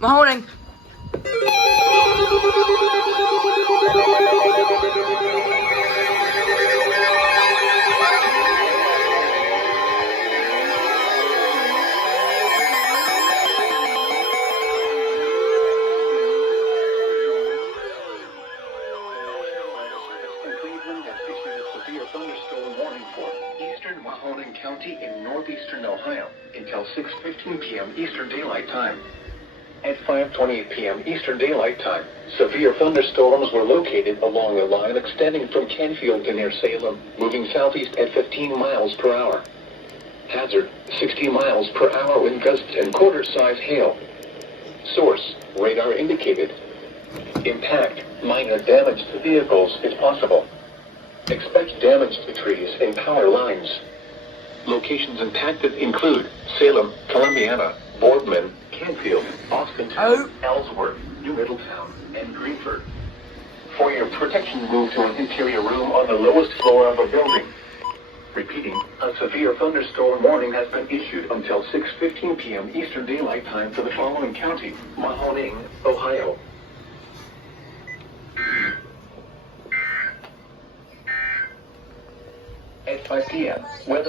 Morning. Cleveland has issued a severe thunderstorm warning for eastern Mahoning County in northeastern Ohio until 6:15 p.m. Eastern Daylight Time. At 5:28 p.m. Eastern Daylight Time, severe thunderstorms were located along a line extending from Canfield to near Salem, moving southeast at 15 miles per hour. Hazard, 60 miles per hour wind gusts and quarter-size hail. Source, radar indicated. Impact, minor damage to vehicles is possible. Expect damage to trees and power lines. Locations impacted include Salem, Columbiana, Boardman, Canfield, Austintown, Ellsworth, New Middletown, and Greenford. For your protection, move to an interior room on the lowest floor of a building. Repeating, a severe thunderstorm warning has been issued until 6:15 p.m. Eastern Daylight Time for the following county: Mahoning, Ohio. At 5 p.m., weather